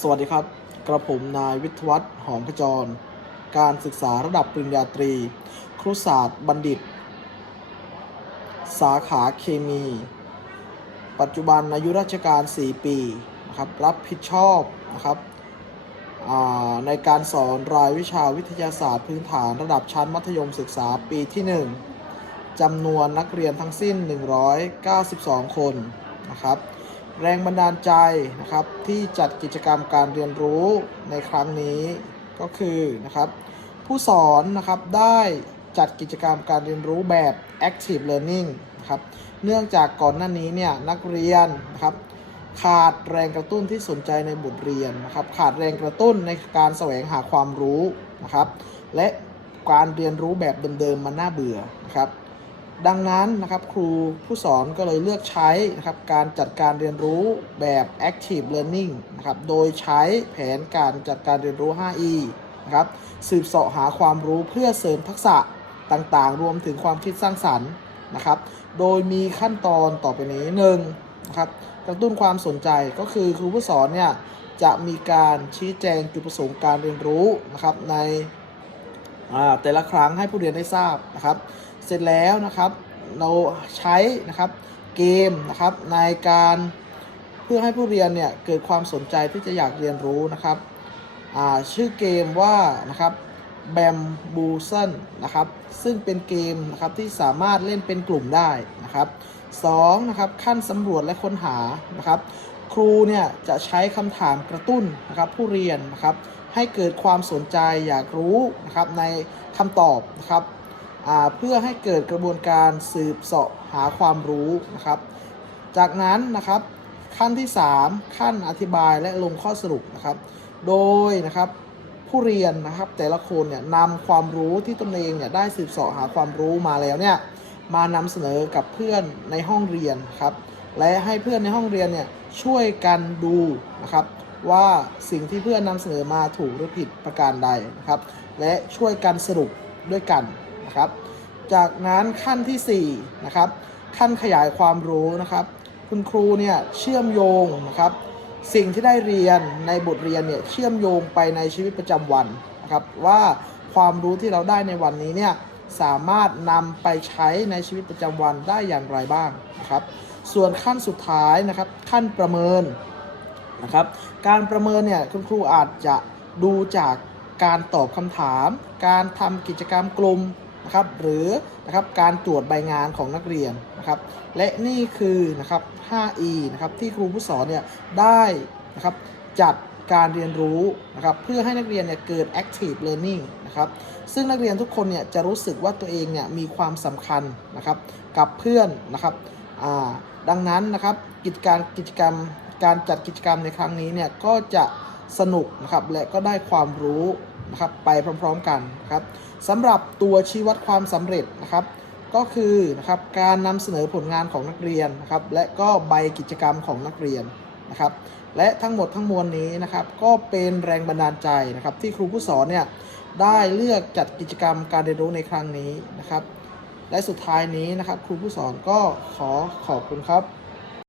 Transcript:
สวัสดีครับ กระผมนายวิทยวัฒน์หอมขจร การศึกษาระดับปริญญาตรี ครุศาสตร์บัณฑิต สาขาเคมี ปัจจุบันอายุราชการ 4 ปีนะครับรับผิดชอบนะครับในการสอนรายวิชาวิทยาศาสตร์พื้นฐานระดับชั้นมัธยมศึกษาปีที่ 1จำนวนนักเรียนทั้งสิ้น 192 คนนะครับ แรงบันดาลใจนะครับที่จัดกิจกรรมการเรียนรู้ในครั้งนี้ก็คือนะครับผู้สอนนะครับได้จัดกิจกรรมการเรียนรู้แบบ active learning นะครับเนื่องจากก่อนหน้านี้เนี่ยนักเรียนนะครับขาดแรงกระตุ้นที่สนใจในบทเรียนนะครับขาดแรงกระตุ้นในการแสวงหาความรู้นะครับและการเรียนรู้แบบเดิมๆมันน่าเบื่อนะครับ ดังนั้นนะครับครูผู้สอนก็เลยเลือกใช้นะครับการจัดการเรียนรู้แบบ active learning นะครับโดยใช้แผนการจัดการเรียนรู้ 5E นะครับสืบเสาะหาความรู้เพื่อเสริมทักษะต่างๆ รวมถึงความคิดสร้างสรรค์นะครับ โดยมีขั้นตอนต่อไปนี้หนึ่งนะครับกระตุ้นความสนใจก็คือครูผู้สอนเนี่ยจะมีการชี้แจงจุดประสงค์การเรียนรู้นะครับใน แต่ละครั้งให้ผู้เรียนได้ทราบนะครับ เสร็จแล้วนะครับเราใช้นะครับเกมนะครับในการเพื่อให้ผู้เรียนเนี่ยเกิดความสนใจที่จะอยากเรียนรู้นะครับชื่อเกมว่านะครับแบมบูเซนนะครับซึ่งเป็นเกมนะครับที่สามารถเล่นเป็นกลุ่มได้นะครับสองนะครับขั้นสำรวจและค้นหานะครับ ครูเนี่ยจะใช้คำถามกระตุ้นนะครับผู้เรียนนะครับ ให้เกิดความสนใจอยากรู้นะครับในคำตอบนะครับเพื่อให้เกิดกระบวนการสืบเสาะหาความรู้นะครับ จากนั้นนะครับขั้นที่ 3 ขั้นอธิบายและลงข้อสรุปนะครับ โดยนะครับผู้เรียนนะครับแต่ละคนเนี่ยนำความรู้ที่ตนเองเนี่ยได้สืบเสาะหาความรู้มาแล้วเนี่ยมานำเสนอกับเพื่อนในห้องเรียนครับและให้เพื่อนในห้องเรียนเนี่ยช่วยกันดูนะครับ ว่าสิ่งที่เพื่อนนำเสนอมาถูกหรือผิดประการใดนะครับ และช่วยกันสรุปด้วยกันนะครับ จากนั้นขั้นที่4นะครับขั้นขยายความรู้นะครับ คุณครูเนี่ยเชื่อมโยงนะครับ สิ่งที่ได้เรียนในบทเรียนเนี่ยเชื่อมโยงไปในชีวิตประจำวันนะครับ ว่าความรู้ที่เราได้ในวันนี้เนี่ยสามารถนำไปใช้ในชีวิตประจำวันได้อย่างไรบ้างนะครับ ส่วนขั้นสุดท้ายนะครับ ขั้นประเมิน นะครับ การประเมินเนี่ยคุณครูอาจจะดูจากการตอบคำถาม การทำกิจกรรมกลุ่มนะครับหรือนะครับการตรวจใบงานของนักเรียนนะครับ และนี่คือนะครับ 5E นะครับที่ครูผู้สอนเนี่ยได้นะครับจัดการเรียนรู้นะครับเพื่อให้นักเรียนเนี่ยเกิด active learning นะครับซึ่งนักเรียนทุกคนเนี่ยจะรู้สึกว่าตัวเองเนี่ยมีความสำคัญนะครับกับเพื่อนนะครับดังนั้นนะครับกิจการกิจกรรม การจัดกิจกรรมในครั้งนี้เนี่ยก็จะสนุกนะครับและก็ได้ความรู้นะครับไปพร้อมๆกันนะครับสำหรับตัวชี้วัดความสำเร็จนะครับ ก็คือนะครับการนำเสนอผลงานของนักเรียนนะครับ และก็ใบกิจกรรมของนักเรียนนะครับ และทั้งหมดทั้งมวลนี้นะครับ ก็เป็นแรงบันดาลใจนะครับ ที่ครูผู้สอนเนี่ยได้เลือกจัดกิจกรรมการเรียนรู้ในครั้งนี้นะครับ และสุดท้ายนี้นะครับ ครูผู้สอนก็ขอขอบคุณครับ